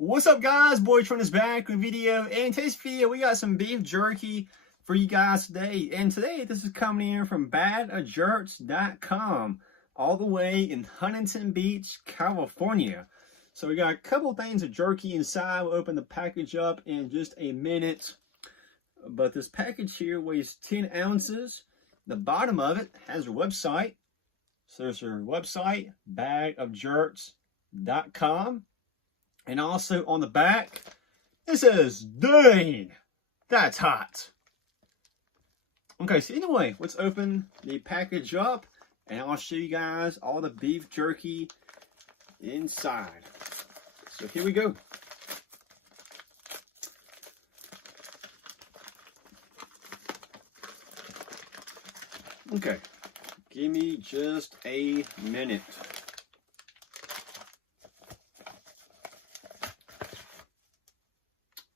What's up, guys? Boy Trent is back with a video. And in today's video, we got some beef jerky for you guys today. And today, this is coming in from badajerts.com, all the way in Huntington Beach, California. So we got a couple things of jerky inside. We'll open the package up in just a minute. But this package here weighs 10 ounces. The bottom of it has a website. So there's our website, badajerts.com. And also on the back, it says, "Dang, that's hot." Okay, so anyway, let's open the package up and I'll show you guys all the beef jerky inside. So here we go. Okay, give me just a minute.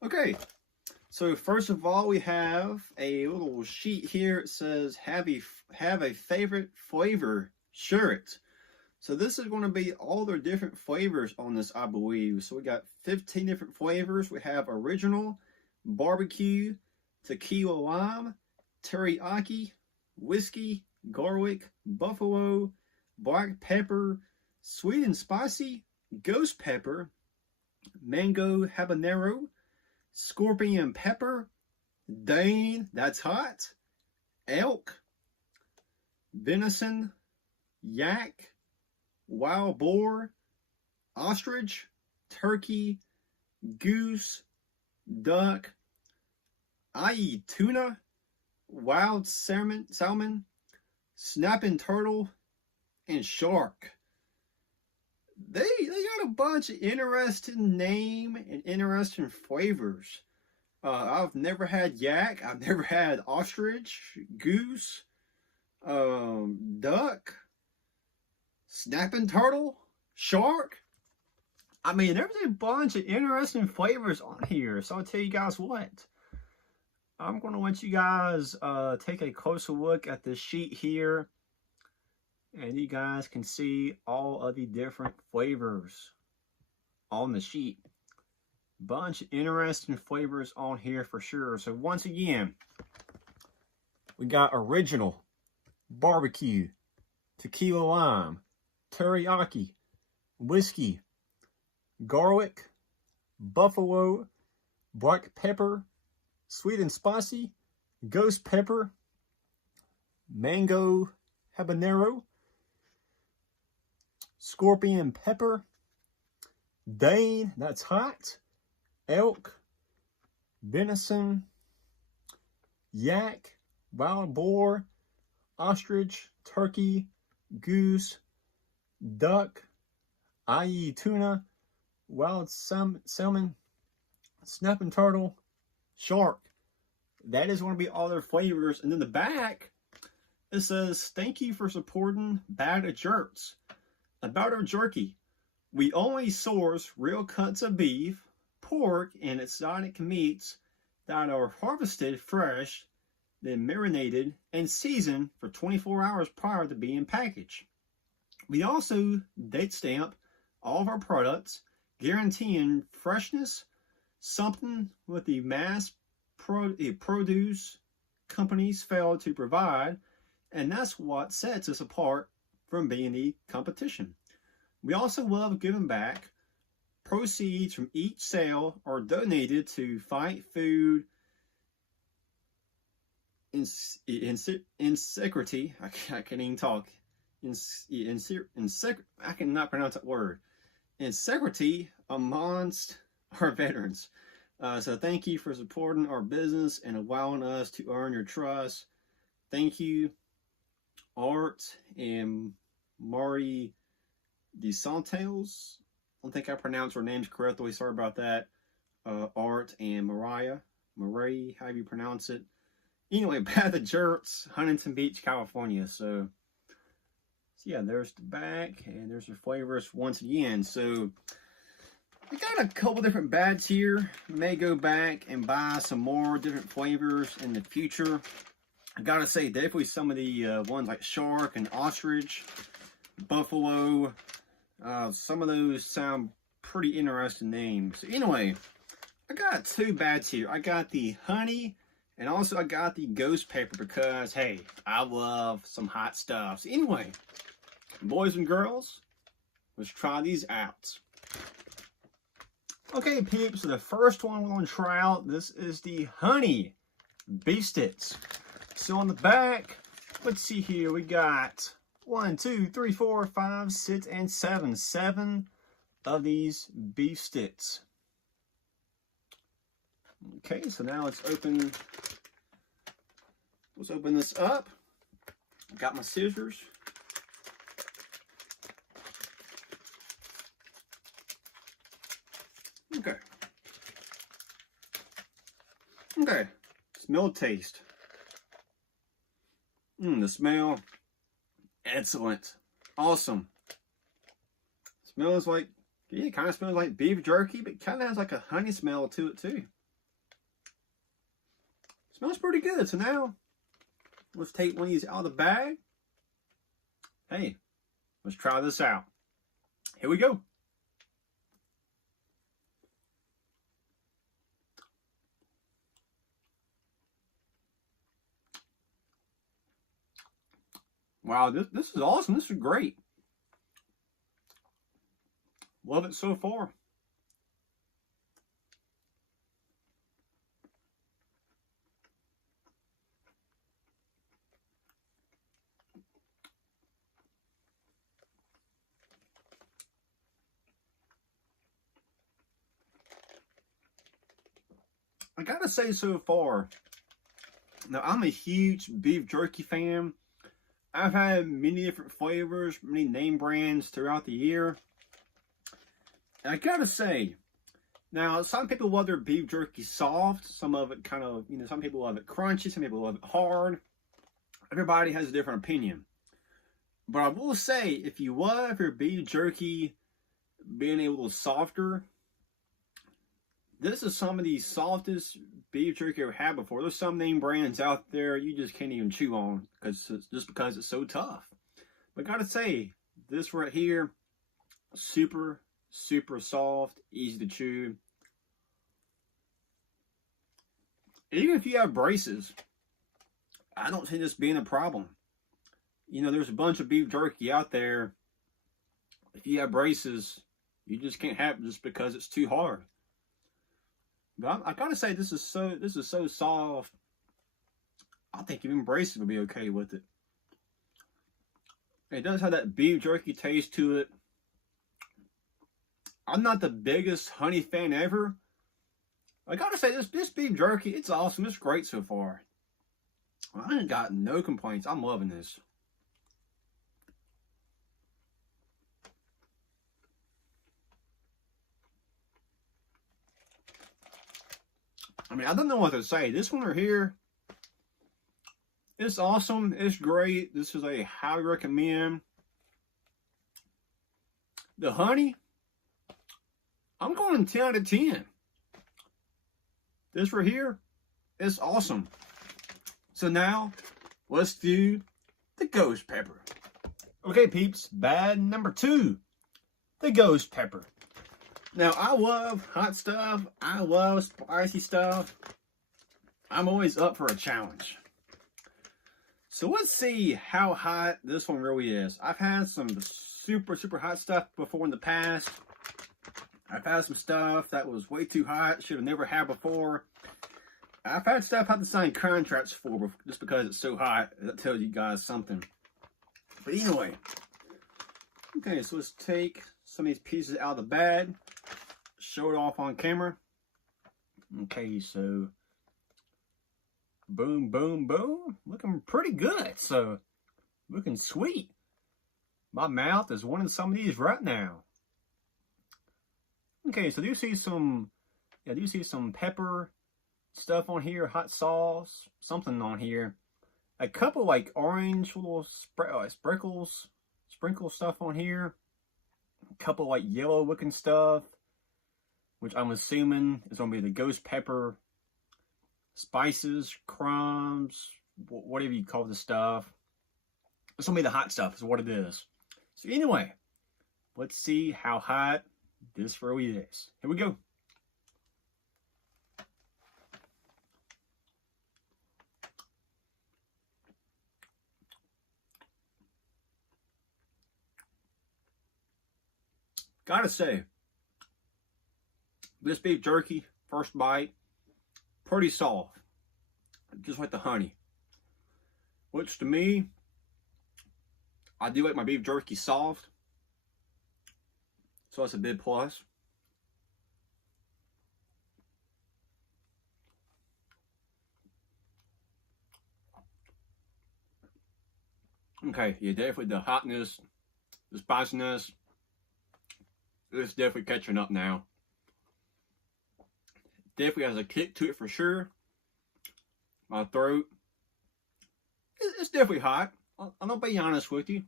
Okay, so first of all, we have a little sheet here. It says, have a favorite flavor, share it. So this is going to be all their different flavors on this, I believe. So we got 15 different flavors. We have original, barbecue, tequila lime, teriyaki, whiskey, garlic, buffalo, black pepper, sweet and spicy, ghost pepper, mango habanero, scorpion pepper, dane, that's hot, elk, venison, yak, wild boar, ostrich, turkey, goose, duck, i.e. tuna, wild salmon, snapping turtle, and shark. They got a bunch of interesting name and interesting flavors. I've never had yak. I've never had ostrich, goose, duck, snapping turtle, shark. I mean, there's a bunch of interesting flavors on here. So I'll tell you guys what. I'm going to let you guys take a closer look at this sheet here. And you guys can see all of the different flavors on the sheet. Bunch of interesting flavors on here for sure. So once again, we got original, barbecue, tequila lime, teriyaki, whiskey, garlic, buffalo, black pepper, sweet and spicy, ghost pepper, mango habanero, scorpion pepper, dane, that's hot, elk, venison, yak, wild boar, ostrich, turkey, goose, duck, i.e. tuna, wild salmon, snapping turtle, shark. That is going to be all their flavors. And then the back, it says, "Thank you for supporting Bad Jerks. About our jerky, we only source real cuts of beef, pork, and exotic meats that are harvested fresh, then marinated and seasoned for 24 hours prior to being packaged. We also date stamp all of our products, guaranteeing freshness, something with the mass produce companies fail to provide, and that's what sets us apart from being the competition. We also love giving back. Proceeds from each sale are donated to fight food insecurity. I can't even talk. I cannot pronounce that word. Insecurity amongst our veterans. So thank you for supporting our business and allowing us to earn your trust. Thank you, Art and Mari DeSantos. I don't think I pronounced her names correctly. Sorry about that. Art and Marie, how you pronounce it. Anyway, Bad Jerks, Huntington Beach, California. So yeah, there's the back, and there's the flavors once again. So we got a couple different bags here. May go back and buy some more different flavors in the future. I gotta say, definitely some of the ones like shark and ostrich, buffalo, some of those sound pretty interesting name. So anyway, I got two bags here. I got the honey, and also I got the ghost pepper because, hey, I love some hot stuff. So anyway, boys and girls, let's try these out. Okay, peeps, so the first one we're going to try out, this is the honey beef sticks. So on the back, let's see here, we got 1, 2, 3, 4, 5, 6, and 7. 7 of these beef sticks. Okay, so now let's open this up. Got my scissors. Okay. Okay. Smell, taste. The smell, excellent. Awesome. Smells like, yeah, it kind of smells like beef jerky, but kind of has like a honey smell to it too. Smells pretty good. So now, let's take one of these out of the bag. Hey, let's try this out. Here we go. Wow, this is awesome. This is great. Love it so far. I gotta say so far, now I'm a huge beef jerky fan. I've had many different flavors, many name brands throughout the year. And I gotta say, now some people love their beef jerky soft, some of it kind of, some people love it crunchy, some people love it hard. Everybody has a different opinion. But I will say, if you love your beef jerky being a little softer, this is some of the softest beef jerky I've had before. There's some name brands out there you just can't even chew on just because it's so tough. But gotta say, this right here, super, super soft, easy to chew. Even if you have braces, I don't see this being a problem. There's a bunch of beef jerky out there. If you have braces, you just can't have it just because it's too hard. But I gotta say, this is so soft. I think even braces would be okay with it. It does have that beef jerky taste to it. I'm not the biggest honey fan ever. I gotta say, this beef jerky, it's awesome. It's great so far. I ain't got no complaints. I'm loving this. I mean, I don't know what to say. This one right here, it's awesome. It's great. This is a highly recommend. The honey, I'm going 10 out of 10. This right here, it's awesome. So now, let's do the ghost pepper. Okay, peeps, bag number 2, the ghost pepper. Now, I love hot stuff. I love spicy stuff. I'm always up for a challenge. So let's see how hot this one really is. I've had some super, super hot stuff before in the past. I've had some stuff that was way too hot, should have never had before. I've had stuff I had to sign contracts for just because it's so hot. That tells you guys something. But anyway. Okay, so let's take some of these pieces out of the bag. Show it off on camera. Okay, so boom, boom, boom. Looking pretty good. So looking sweet. My mouth is wanting some of these right now. Okay, so do you see some pepper stuff on here, hot sauce, something on here. A couple like orange little sprinkle stuff on here. A couple like yellow looking stuff, which I'm assuming is going to be the ghost pepper, spices, crumbs, whatever you call the stuff. It's going to be the hot stuff is what it is. So anyway, let's see how hot This really is. Here we go. Gotta say, this beef jerky, first bite, pretty soft. Just like the honey. Which to me, I do like my beef jerky soft. So that's a big plus. Okay, yeah, definitely the hotness, the spiciness, it's definitely catching up now. Definitely has a kick to it for sure. My throat, it's definitely hot. I'm gonna be honest with you.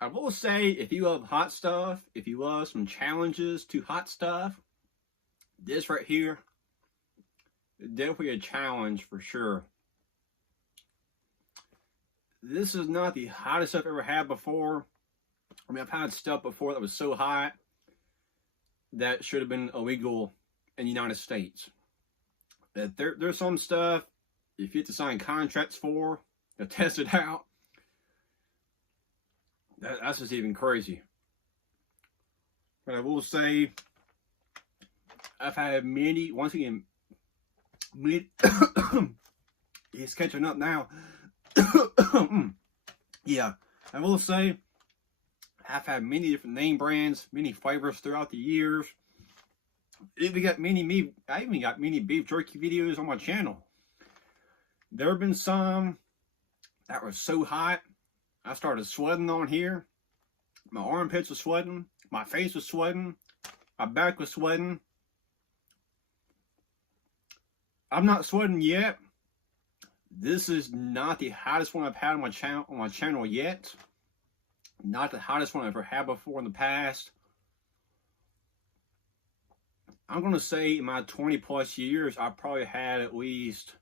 I will say, if you love hot stuff, if you love some challenges to hot stuff, this right here, definitely a challenge for sure. This is not the hottest I've ever had before. I mean, I've had stuff before that was so hot that should have been illegal in the United States. There's some stuff, if you have to sign contracts for, to test it out, that's just even crazy. But I will say, I've had many, once again, he's catching up now. Yeah, I will say, I've had many different name brands, many flavors throughout the years. I even got many beef jerky videos on my channel. There have been some that were so hot, I started sweating on here. My armpits were sweating. My face was sweating. My back was sweating. I'm not sweating yet. This is not the hottest one I've had on my channel yet. Not the hottest one I've ever had before in the past. I'm going to say in my 20 plus years, I've probably had at least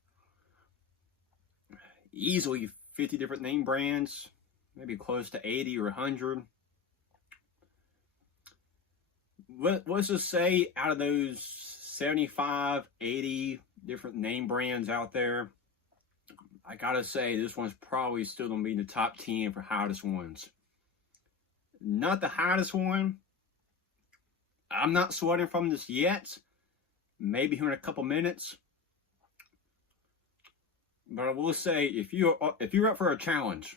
easily 50 different name brands. Maybe close to 80 or 100. Let's just say out of those 75, 80 different name brands out there, I gotta say this one's probably still gonna be in the top 10 for hottest ones. Not the hottest one. I'm not sweating from this yet. Maybe here in a couple minutes. But I will say, if you're up for a challenge,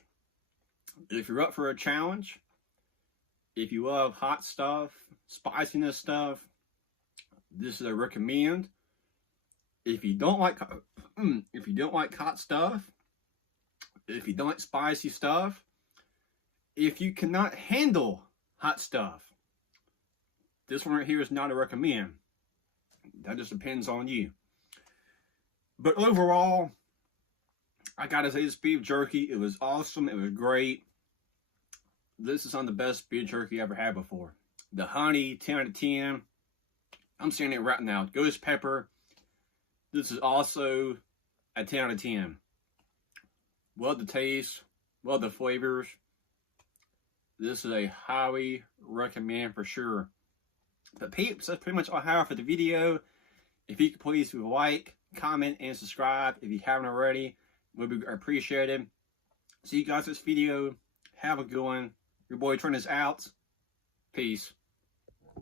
if you love hot stuff, spiciness stuff, this is a recommend. If you don't like hot stuff, if you don't like spicy stuff, if you cannot handle hot stuff, this one right here is not a recommend. That just depends on you. But overall, I gotta say, this beef jerky, it was awesome. It was great. This is some of the best beef jerky I ever had before. The honey, 10 out of 10. I'm saying it right now. Ghost pepper. This is also a 10 out of 10. Love the taste. Love the flavors. This is a highly recommend for sure. But peeps, that's pretty much all I have for the video. If you could please like, comment, and subscribe if you haven't already, would be appreciated. See you guys in this video. Have a good one. Your boy Trent is out. Peace.